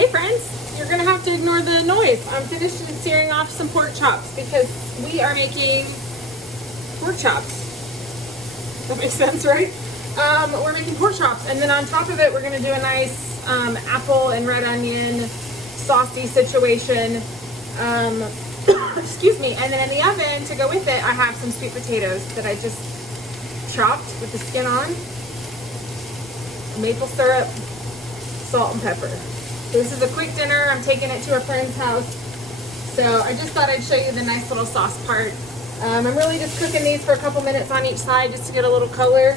Hey friends, you're gonna have to ignore the noise. I'm finished searing off some pork chops because we are making pork chops. That makes sense, right? We're making pork chops, and then on top of it, we're gonna do a nice apple and red onion saucy situation. Excuse me. And then in the oven to go with it, I have some sweet potatoes that I just chopped with the skin on, maple syrup, salt and pepper. So this is a quick dinner. I'm taking it to a friend's house. So I just thought I'd show you the nice little sauce part. I'm really just cooking these for a couple minutes on each side just to get a little color.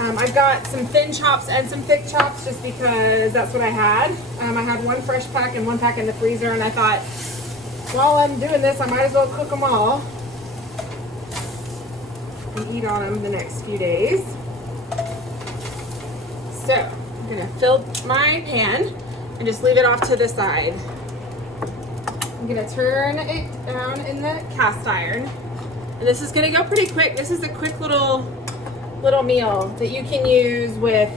I've got some thin chops and some thick chops just because that's what I had. I had one fresh pack and one pack in the freezer, and I thought, while I'm doing this, I might as well cook them all and eat on them the next few days. So I'm gonna fill my pan and just leave it off to the side. I'm gonna turn it down in the cast iron, and this is gonna go pretty quick. This is a quick little meal that you can use with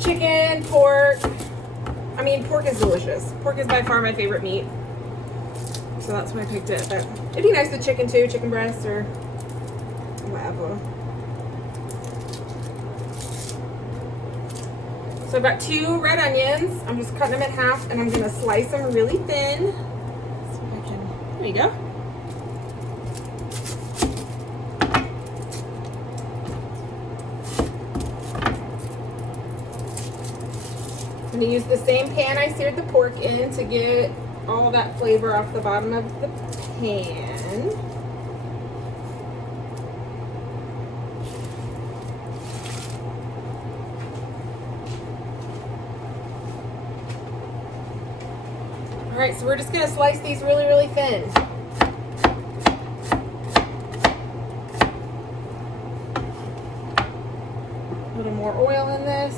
chicken, pork. I mean, pork is delicious. Pork is by far my favorite meat, so that's why I picked it. But it'd be nice with chicken too, chicken breast or whatever. So I've got 2 red onions. I'm just cutting them in half, and I'm gonna slice them really thin. So if I can, there you go. I'm gonna use the same pan I seared the pork in to get all that flavor off the bottom of the pan. All right, so we're just gonna slice these really, really thin. A little more oil in this.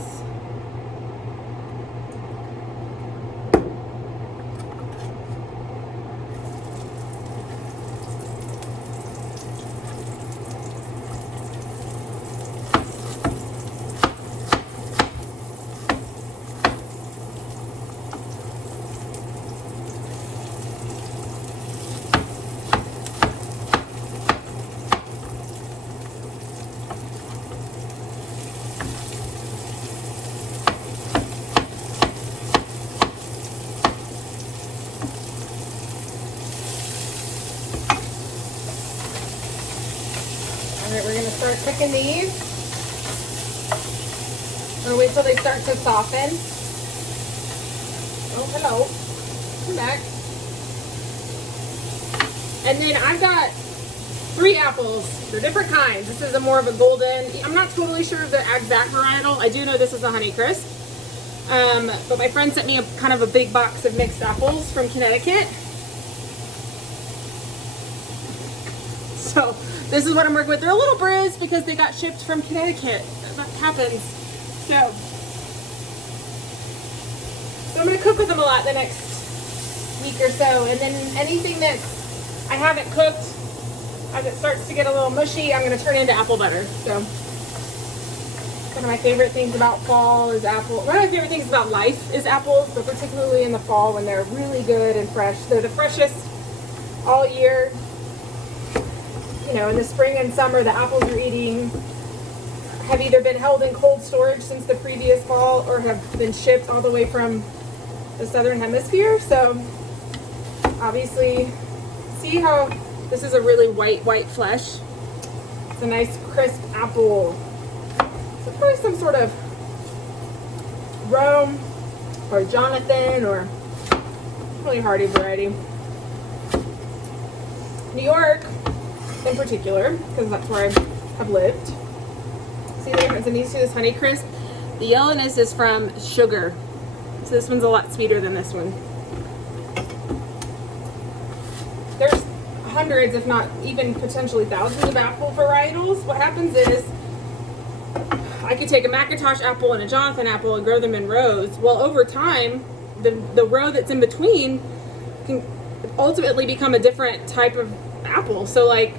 All right, we're gonna start cooking these. We're gonna wait till they start to soften. Oh, hello. Come back. And then I've got 3 apples. They're different kinds. This is a more of a golden. I'm not totally sure of the exact varietal. I do know this is a Honeycrisp. But my friend sent me a kind of a big box of mixed apples from Connecticut. So this is what I'm working with. They're a little bruised because they got shipped from Connecticut. That happens. So I'm going to cook with them a lot the next week or so. And then anything that I haven't cooked, as it starts to get a little mushy, I'm going to turn into apple butter. So one of my favorite things about fall is apple. One of my favorite things about life is apples, but particularly in the fall when they're really good and fresh. They're the freshest all year. You know, in the spring and summer, the apples you're eating have either been held in cold storage since the previous fall or have been shipped all the way from the southern hemisphere. So obviously, see how this is a really white flesh. It's a nice crisp apple. So probably some sort of Rome or Jonathan or really hardy variety. New York in particular, because that's where I have lived. See the difference in these two? This Honeycrisp, the yellowness is from sugar, so this one's a lot sweeter than this one. There's hundreds, if not even potentially thousands of apple varietals. What happens is I could take a Macintosh apple and a Jonathan apple and grow them in rows. Well, over time, the row that's in between can ultimately become a different type of apple. So like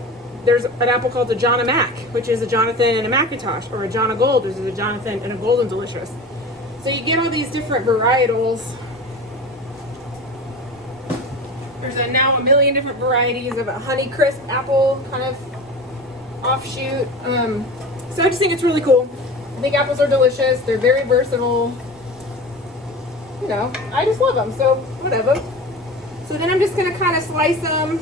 there's an apple called a John Mac, which is a Jonathan and a Macintosh, or a John Gold, which is a Jonathan and a Golden Delicious. So you get all these different varietals. There's now a million different varieties of a Honeycrisp apple kind of offshoot. So I just think it's really cool. I think apples are delicious. They're very versatile. You know, I just love them, so whatever. So then I'm just gonna kind of slice them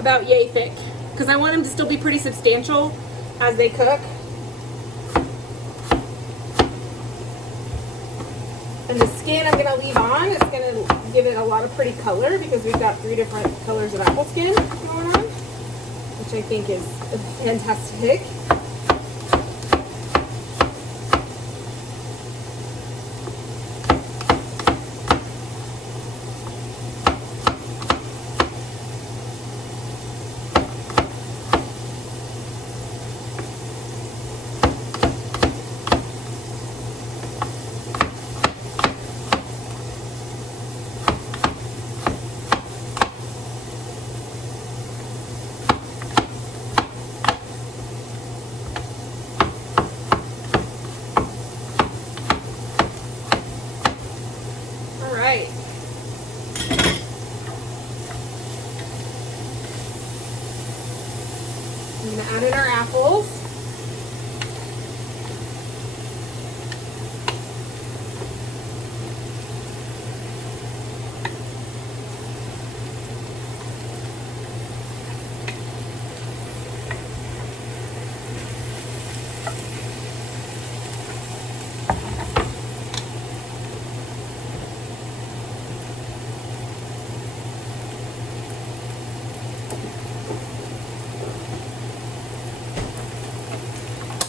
about yay thick, because I want them to still be pretty substantial as they cook. And the skin I'm gonna leave on. It's gonna give it a lot of pretty color because we've got 3 different colors of apple skin going on, which I think is fantastic. I'm going to add in our apples.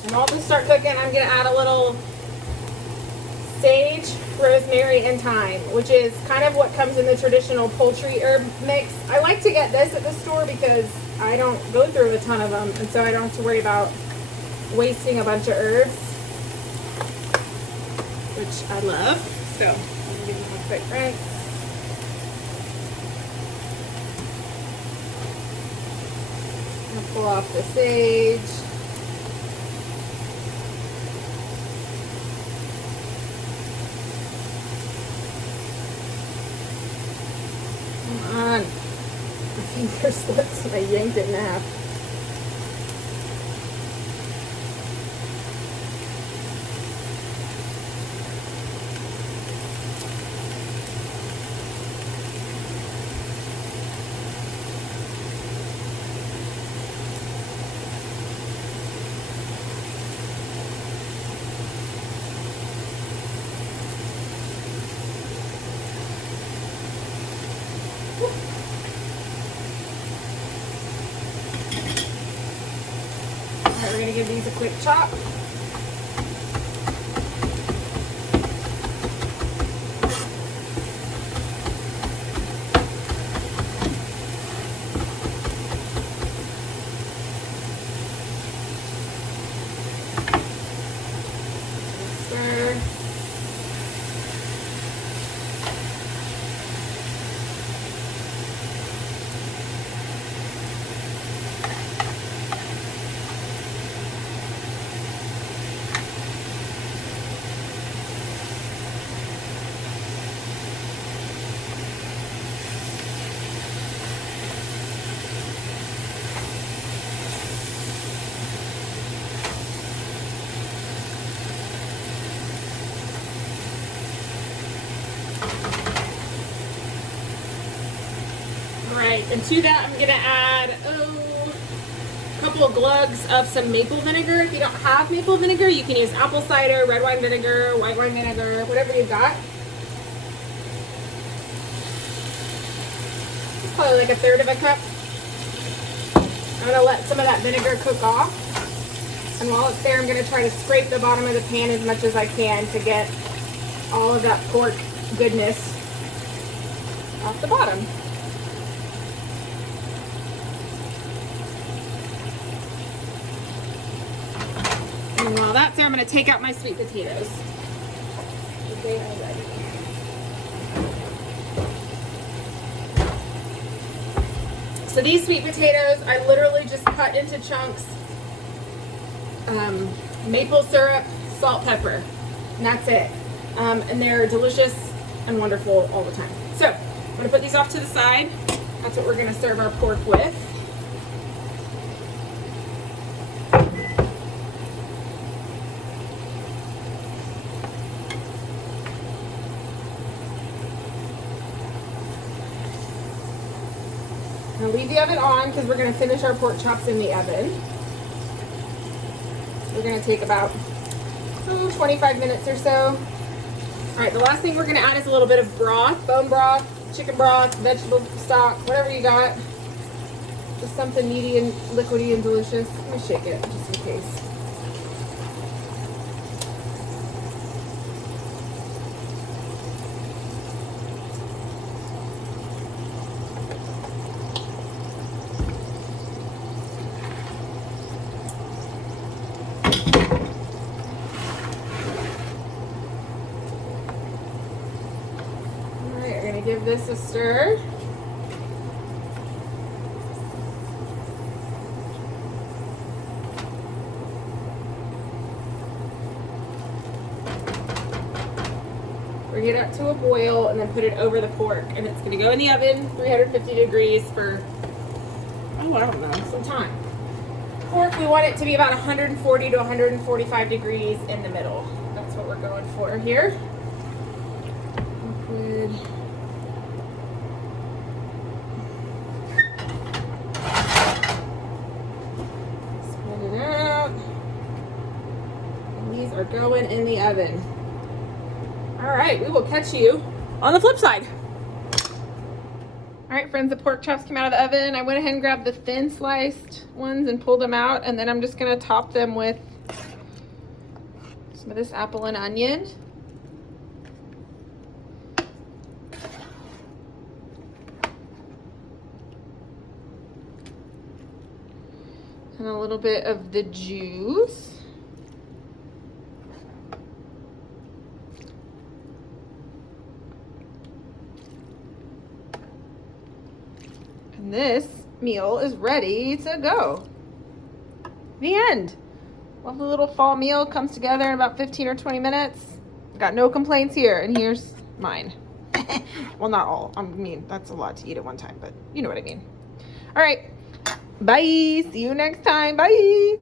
And while this start cooking, I'm going to add a little sage, rosemary, and thyme, which is kind of what comes in the traditional poultry herb mix. I like to get this at the store because I don't go through a ton of them, and so I don't have to worry about wasting a bunch of herbs, which I love. So I'm going to give them a quick rinse. I'm going to pull off the sage. My finger slipped and I yanked it in half. Alright, we're going to give these a quick chop. Stir. Alright, and to that I'm going to add a couple of glugs of some maple vinegar. If you don't have maple vinegar, you can use apple cider, red wine vinegar, white wine vinegar, whatever you've got. It's probably like a third of a cup. I'm going to let some of that vinegar cook off. And while it's there, I'm going to try to scrape the bottom of the pan as much as I can to get all of that pork goodness off the bottom. And while that's there, I'm going to take out my sweet potatoes. They are ready. So So these sweet potatoes, I literally just cut into chunks, maple syrup, salt, pepper, and that's it. And they're delicious and wonderful all the time. So I'm gonna put these off to the side. That's what we're gonna serve our pork with. Now leave the oven on because we're going to finish our pork chops in the oven. We're going to take about 25 minutes or so. All right, the last thing we're going to add is a little bit of broth, bone broth, chicken broth, vegetable stock, whatever you got. Just something meaty and liquidy and delicious. Let me shake it just in case. Give this a stir. Bring it up to a boil and then put it over the pork, and it's going to go in the oven 350 degrees for, oh, I don't know, some time. Pork, we want it to be about 140 to 145 degrees in the middle. That's what we're going for here. Liquid. Are going in the oven. All right, we will catch you on the flip side. All right, friends, the pork chops came out of the oven. I went ahead and grabbed the thin sliced ones and pulled them out, and then I'm just gonna top them with some of this apple and onion. And a little bit of the juice. And this meal is ready to go. The end. Lovely little fall meal comes together in about 15 or 20 minutes. Got no complaints here, and here's mine. Well, not all. I mean, that's a lot to eat at one time, but you know what I mean. All right. Bye. See you next time. Bye.